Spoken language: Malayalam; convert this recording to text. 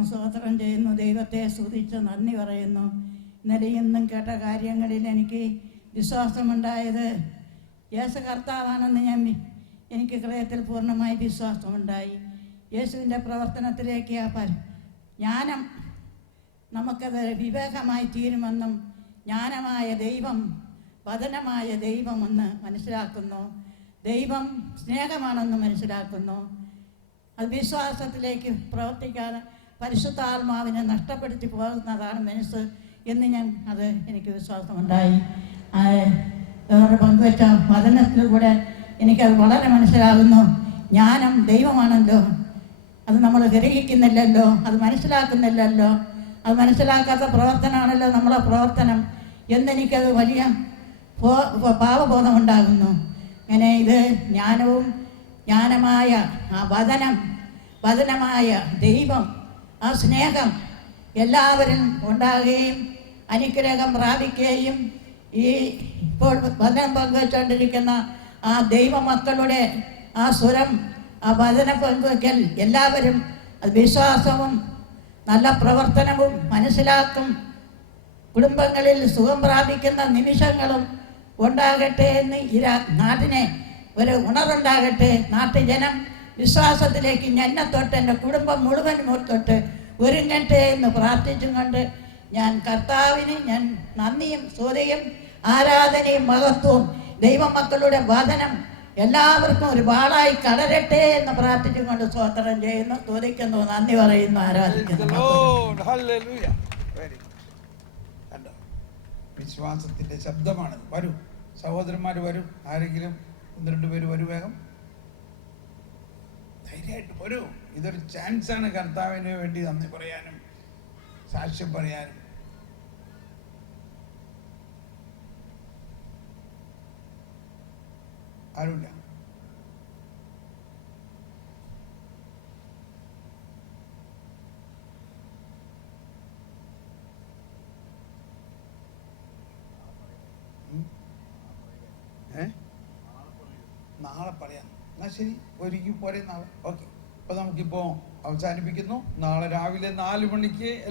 ഞാൻ സ്തോത്രം ചെയ്യുന്നു. ദൈവത്തെ സ്തുതിച്ച് നന്ദി പറയുന്നു. ഇന്നലെ ഇന്നും കേട്ട കാര്യങ്ങളിൽ എനിക്ക് വിശ്വാസമുണ്ടായത് യേശു കർത്താവാണെന്ന് എനിക്ക് ഹൃദയത്തിൽ പൂർണ്ണമായി വിശ്വാസമുണ്ടായി. യേശുവിൻ്റെ പ്രവർത്തനത്തിലേക്ക് ജ്ഞാനം നമുക്കത് വിവേകമായി തീരുമെന്നും ജ്ഞാനമായ ദൈവം വചനമായ ദൈവമെന്ന് മനസ്സിലാക്കുന്നു. ദൈവം സ്നേഹമാണെന്ന് മനസ്സിലാക്കുന്നു. അത് വിശ്വാസത്തിലേക്ക് പ്രവർത്തിക്കാതെ പരിശുദ്ധാത്മാവിനെ നഷ്ടപ്പെടുത്തി പോകുന്നതാണ് മനസ്സ് എന്ന് എനിക്ക് വിശ്വാസമുണ്ടായി. പങ്കുവെച്ച വചനത്തിലൂടെ എനിക്കത് വളരെ മനസ്സിലാകുന്നു. ജ്ഞാനം ദൈവമാണല്ലോ, അത് നമ്മൾ ഗ്രഹിക്കുന്നില്ലല്ലോ, അത് മനസ്സിലാക്കുന്നില്ലല്ലോ. അത് മനസ്സിലാക്കാത്ത പ്രവർത്തനമാണല്ലോ നമ്മളെ പ്രവർത്തനം എന്നെനിക്കത് വലിയ പാവബോധമുണ്ടാകുന്നു. അങ്ങനെ ഇത് ജ്ഞാനവും ജ്ഞാനമായ ആ വചനമായ ദൈവം, ആ സ്നേഹം എല്ലാവരും ഉണ്ടാകുകയും അനുഗ്രഹം പ്രാപിക്കുകയും ഈ ഇപ്പോൾ വചനം പങ്കുവച്ചുകൊണ്ടിരിക്കുന്ന ആ ദൈവമക്കളുടെ ആ സ്വരം, ആ വചന പങ്കുവയ്ക്കൽ എല്ലാവരും അത് വിശ്വാസവും നല്ല പ്രവർത്തനവും മനസ്സിലാക്കും. കുടുംബങ്ങളിൽ സുഖം പ്രാപിക്കുന്ന നിമിഷങ്ങളും ഉണ്ടാകട്ടെ എന്ന് ഈ നാടിനെ ഒരു ഉണർവുണ്ടാകട്ടെ. നാട്ടുജനം വിശ്വാസത്തിലേക്ക് എന്നെ തൊട്ട് എൻ്റെ കുടുംബം മുഴുവൻ തൊട്ട് ഒരുങ്ങട്ടെ എന്ന് പ്രാർത്ഥിച്ചും കൊണ്ട് ഞാൻ കർത്താവിന് ഞാൻ നന്ദിയും സ്തുതിയും ആരാധനയും മഹത്വവും ദൈവമക്കളുടെ വചനം എല്ലാവർക്കും ഒരു വാളായി കടരട്ടെ എന്ന് പ്രാർത്ഥിച്ചും കൊണ്ട് സ്തോത്രം ചെയ്യുന്നു, സ്തുതിക്കുന്നു, നന്ദി പറയുന്നു, ആരാധിക്കുന്നു. വിശ്വാസത്തിന്റെ ശബ്ദമാണ്. വരൂ സഹോദരന്മാർ, വരൂ. ആരെങ്കിലും 1-2 പേര് വരൂ, വേഗം ധൈര്യമായിട്ട് വരൂ. ഇതൊരു ചാൻസാണ് കർത്താവിന് വേണ്ടി നന്ദി പറയാനും സാക്ഷ്യം പറയാനും. ആരുമില്ല. നാളെ പറയാം. എന്നാ ശരി, ഒരുക്കി പോരെ നാളെ. ഓക്കെ, അപ്പൊ നമുക്കിപ്പോ അവസാനിപ്പിക്കുന്നു. നാളെ രാവിലെ 4 മണിക്ക്